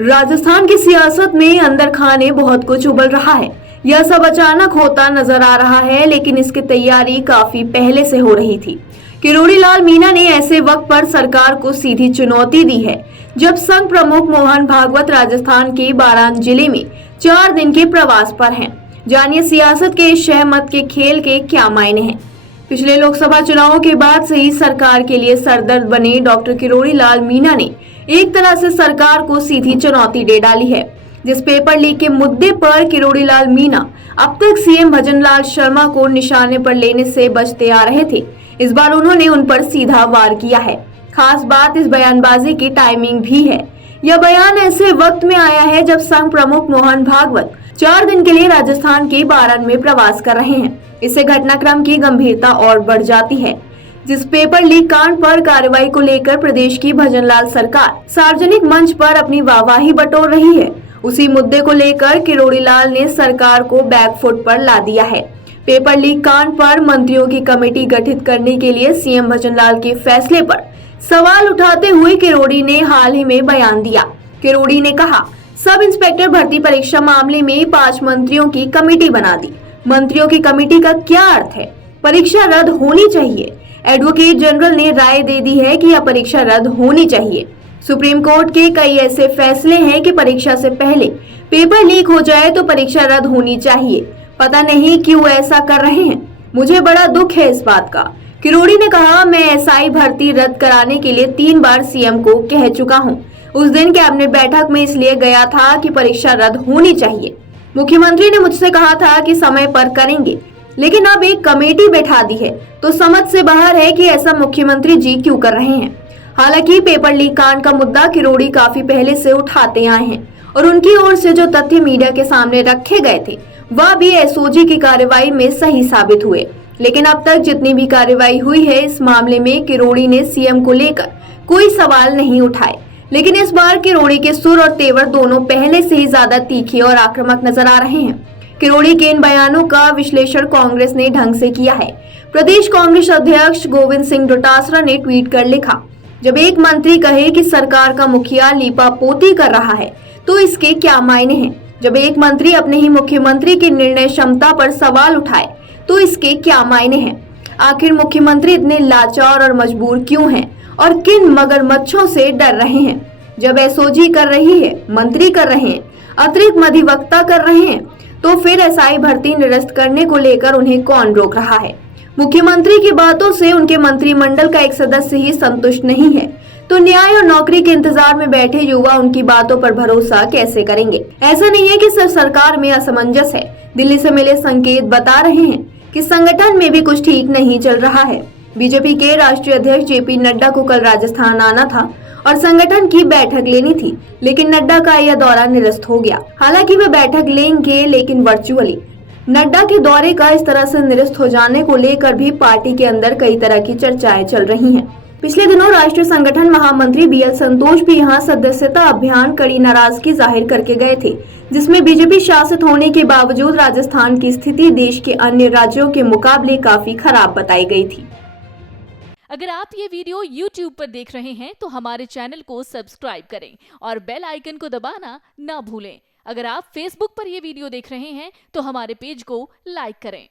राजस्थान की सियासत में अंदर खाने बहुत कुछ उबल रहा है। यह सब अचानक होता नजर आ रहा है, लेकिन इसकी तैयारी काफी पहले से हो रही थी। किरोड़ी लाल मीणा ने ऐसे वक्त पर सरकार को सीधी चुनौती दी है, जब संघ प्रमुख मोहन भागवत राजस्थान के बारान जिले में 4 दिन के प्रवास पर हैं। जानिए सियासत के इस शहमत के खेल के क्या मायने हैं। पिछले लोकसभा चुनावों के बाद से ही सरकार के लिए सरदर्द बने डॉक्टर किरोड़ी लाल मीणा ने एक तरह से सरकार को सीधी चुनौती दे डाली है। जिस पेपर लीक के मुद्दे पर किरोड़ी लाल मीणा अब तक सीएम भजनलाल शर्मा को निशाने पर लेने से बचते आ रहे थे, इस बार उन्होंने उन पर सीधा वार किया है। खास बात इस बयानबाजी की टाइमिंग भी है। यह बयान ऐसे वक्त में आया है जब संघ प्रमुख मोहन भागवत 4 दिन के लिए राजस्थान के बारान में प्रवास कर रहे हैं। इससे घटनाक्रम की गंभीरता और बढ़ जाती है। जिस पेपर लीक कांड पर कार्रवाई को लेकर प्रदेश की भजनलाल सरकार सार्वजनिक मंच पर अपनी वाहवाही बटोर रही है, उसी मुद्दे को लेकर किरोड़ी लाल ने सरकार को बैकफुट पर ला दिया है। पेपर लीक कांड पर मंत्रियों की कमेटी गठित करने के लिए सीएम भजनलाल के फैसले पर सवाल उठाते हुए किरोड़ी ने हाल ही में बयान दिया। किरोड़ी ने कहा, सब इंस्पेक्टर भर्ती परीक्षा मामले में 5 मंत्रियों की कमेटी बना दी। मंत्रियों की कमेटी का क्या अर्थ है? परीक्षा रद्द होनी चाहिए। एडवोकेट जनरल ने राय दे दी है कि यह परीक्षा रद्द होनी चाहिए। सुप्रीम कोर्ट के कई ऐसे फैसले हैं कि परीक्षा से पहले पेपर लीक हो जाए तो परीक्षा रद्द होनी चाहिए। पता नहीं क्यों ऐसा कर रहे हैं। मुझे बड़ा दुख है इस बात का। किरोड़ी ने कहा, मैं एसआई भर्ती रद्द कराने के लिए 3 बार सीएम को कह चुका हूं। उस दिन कैबिनेट बैठक में इसलिए गया था कि परीक्षा रद्द होनी चाहिए। मुख्यमंत्री ने मुझसे कहा था कि समय पर करेंगे, लेकिन अब एक कमेटी बैठा दी है तो समझ से बाहर है कि ऐसा मुख्यमंत्री जी क्यों कर रहे हैं। हालांकि पेपर लीक कांड का मुद्दा किरोड़ी काफी पहले से उठाते आए हैं और उनकी ओर से जो तथ्य मीडिया के सामने रखे गए थे वह भी एसओजी की कार्रवाई में सही साबित हुए। लेकिन अब तक जितनी भी कार्रवाई हुई है, इस मामले में किरोड़ी ने सीएम को लेकर कोई सवाल नहीं उठाए। लेकिन इस बार किरोड़ी के सुर और तेवर दोनों पहले से ही ज्यादा तीखे और आक्रामक नजर आ रहे हैं। किरोड़ी के इन बयानों का विश्लेषण कांग्रेस ने ढंग से किया है। प्रदेश कांग्रेस अध्यक्ष गोविंद सिंह डोटासरा ने ट्वीट कर लिखा, जब एक मंत्री कहे कि सरकार का मुखिया लीपापोती कर रहा है तो इसके क्या मायने हैं। जब एक मंत्री अपने ही मुख्यमंत्री की निर्णय क्षमता पर सवाल उठाए तो इसके क्या मायने हैं। आखिर मुख्यमंत्री इतने लाचार और मजबूर क्यों हैं और किन मगरमच्छों से डर रहे हैं। जब एसओजी कर रही है, मंत्री कर रहे हैं, अतिरिक्त अधिवक्ता कर रहे हैं, तो फिर एसआई भर्ती निरस्त करने को लेकर उन्हें कौन रोक रहा है। मुख्यमंत्री की बातों से उनके मंत्रिमंडल का एक सदस्य ही संतुष्ट नहीं है तो न्याय और नौकरी के इंतजार में बैठे युवा उनकी बातों पर भरोसा कैसे करेंगे। ऐसा नहीं है कि सिर्फ सरकार में असमंजस है। दिल्ली से मिले संकेत बता रहे हैं कि संगठन में भी कुछ ठीक नहीं चल रहा है। बीजेपी के राष्ट्रीय अध्यक्ष जेपी नड्डा को कल राजस्थान आना था और संगठन की बैठक लेनी थी, लेकिन नड्डा का यह दौरा निरस्त हो गया। हालांकि वे बैठक लेंगे, लेकिन वर्चुअली। नड्डा के दौरे का इस तरह से निरस्त हो जाने को लेकर भी पार्टी के अंदर कई तरह की चर्चाएं चल रही हैं। पिछले दिनों राष्ट्रीय संगठन महामंत्री बीएल संतोष भी यहां सदस्यता अभियान कड़ी नाराजगी जाहिर करके गए थे, जिसमें बीजेपी शासित होने के बावजूद राजस्थान की स्थिति देश के अन्य राज्यों के मुकाबले काफी खराब बताई गई थी। अगर आप ये वीडियो YouTube पर देख रहे हैं तो हमारे चैनल को सब्सक्राइब करें और बेल आइकन को दबाना ना भूलें। अगर आप Facebook पर ये वीडियो देख रहे हैं तो हमारे पेज को लाइक करें।